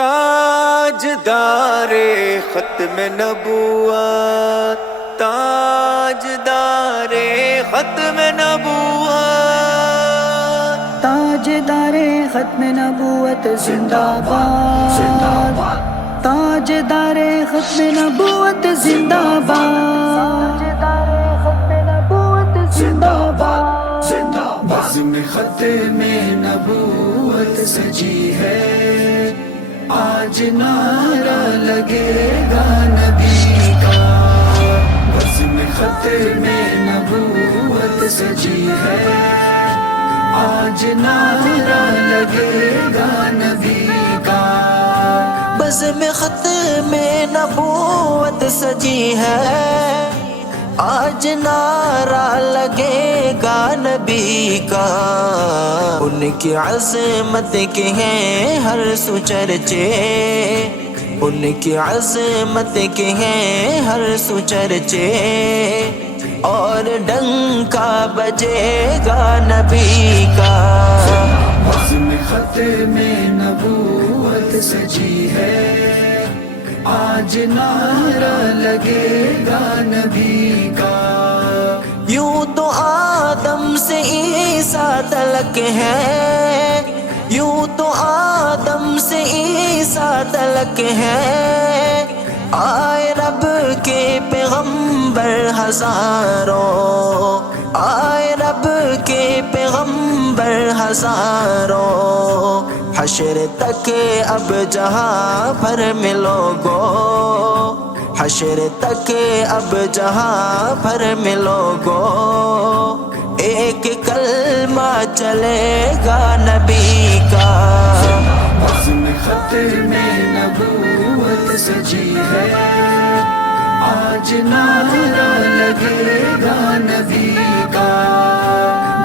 تاجدار ختم نبوت، تاجدار ختم نبوت، تاجدار ختم نبوت زندہ باد، تاجدار ختم نبوت زندہ باد، زندہ باد، بزم ختم نبوت سجی ہے، آج نعرہ لگے گا نبی کا، بزم ختم نبوت سجی ہے، آج نعرہ لگے گا نبی کا، بزم ختم نبوت سجی ہے، آج نعرہ لگے گا نبی کا، ان کی عظمت کے ہیں ہر سو چرچے، ان کی عظمت کے ہیں ہر سو چرچے، اور ڈنکا بجے گا نبی کا، بزم ختم نبوت سجی ہے، آج نعرہ لگے گا نبی کا، یوں تو آدم سے عیسیٰ تلک ہے، یوں تو آدم سے عیسیٰ تلک ہے، آئے رب کے پیغمبر ہزاروں، آئے رب کے پیغمبر ہزاروں، حشر تک اب جہاں بھر میں لوگو، حشر تک اب جہاں بھر میں لوگو، ایک کلمہ چلے گا نبی کا، بزم ختم نبوت سجی ہے، آج نعرہ لگے گا نبی کا،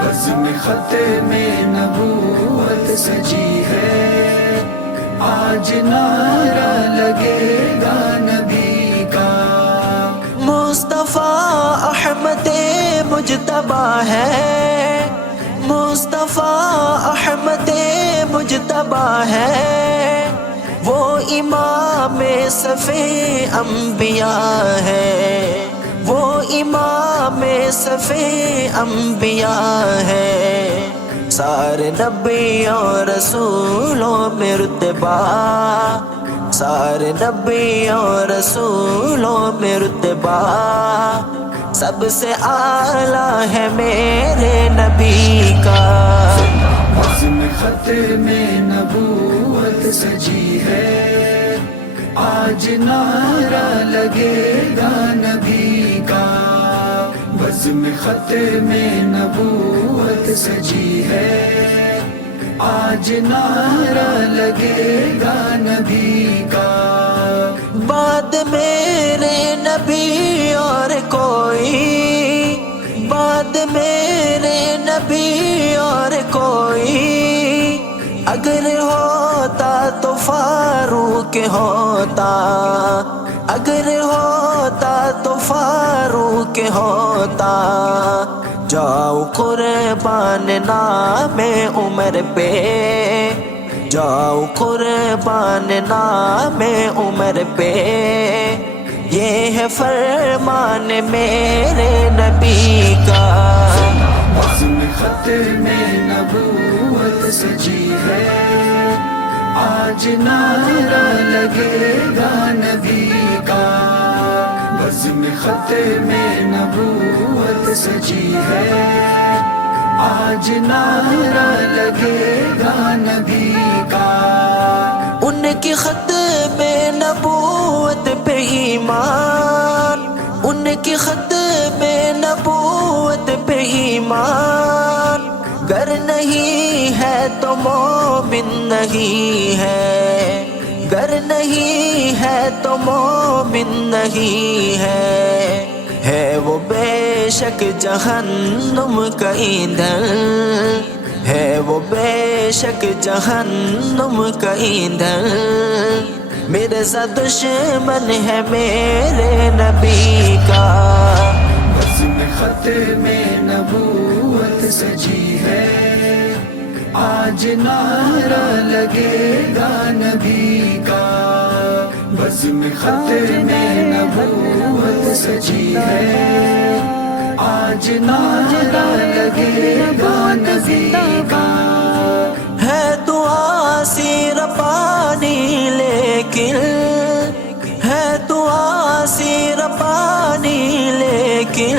بزم ختم نبوت سجی ہے، آج نعرہ لگے گا نبی کا، مصطفیٰ احمد مجتبیٰ ہے، مصطفیٰ احمد مجتبیٰ ہے، وہ امام صف انبیاء ہے، وہ امام صف انبیاء ہے، سارے نبیوں رسولوں میں رتبہ، سارے نبیوں رسولوں میں رتبہ، سب سے اعلیٰ ہے میرے نبی کا، بزم ختم نبوت سجی ہے، آج نعرہ لگے گا نبی کا، بزم ختم نبوت سجی ہے، آج نعرہ لگے گا نبی کا، بعد میرے نبی اور کوئی، بعد میرے نبی اور کوئی، اگر ہوتا تو فاروق ہوتا، اگر ہوتا تو فاروق ہوتا، جاؤ قربان نام عمر پہ، جاؤ قربان نام عمر پہ، یہ ہے فرمان میرے نبی کا، بزم ختم نبوت سجی ہے، آج نعرہ لگے گا نبی کا، بزم ختم نبوت سجی ہے، آج نعرہ لگے گا نبی کا، ان کی ختم نبوت پہ ایمان، ان کی ختم نبوت پہ ایمان، گر نہیں ہے تو مومن نہیں ہے، گر نہیں ہے تو مومن نہیں ہے وہ بے شک جہنم کا ایندھن، ہے وہ بے شک جہنم کا ایندھن، مرزا دشمن ہے میرے نبی کا، بزم ختم نبوت سجی ہے، آج نعرہ لگے گا نبی کا، بزم ختم نبوت سجی ہے، آج نعرہ لگے گا نبی کا۔ ہے دعا سیر پانی لیکن، ہے دعا سیر پانی لیکن،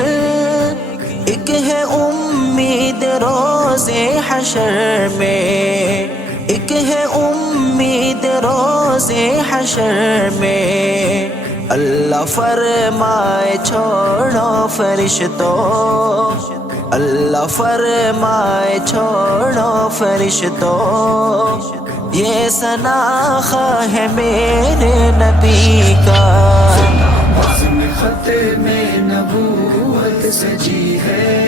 ایک ہے امید روز حشر میں، ایک ہے امید روز حشر میں۔ اللہ فرمائے چھوڑو فرشتوں، اللہ فرمائے چھوڑو فرشتوں، یہ سناخہ ہے میرے نبی کا۔ بزم ختم نبوت سجی ہے،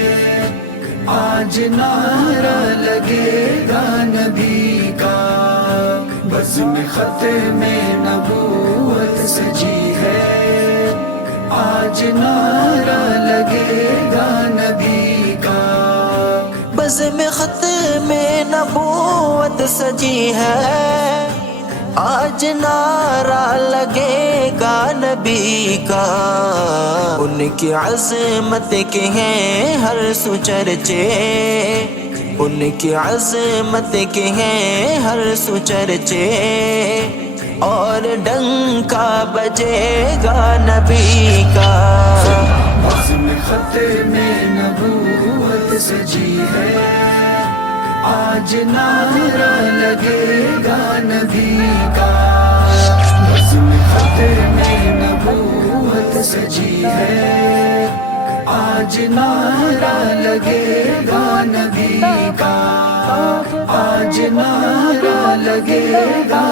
آج نعرہ لگے گا نبی کا۔ بزم ختم نبوت سجی ہے، آج نعرہ لگے گا نبی کا۔ بزم ختم نبوت سجی ہے، آج نعرہ لگے گا نبی کا۔ ان کی عظمت کے ہیں ہر سو چرچے، ان کی عظمت کے ہیں ہر سو چرچے، اور ڈنکا بجے گا نبی کا۔ بزم ختم نبوت سجی ہے، آج نعرہ لگے گا نبی کا۔ بزم ختم نبوت سجی ہے، آج نعرہ لگے گا نبی کا۔ آج نعرہ لگے گا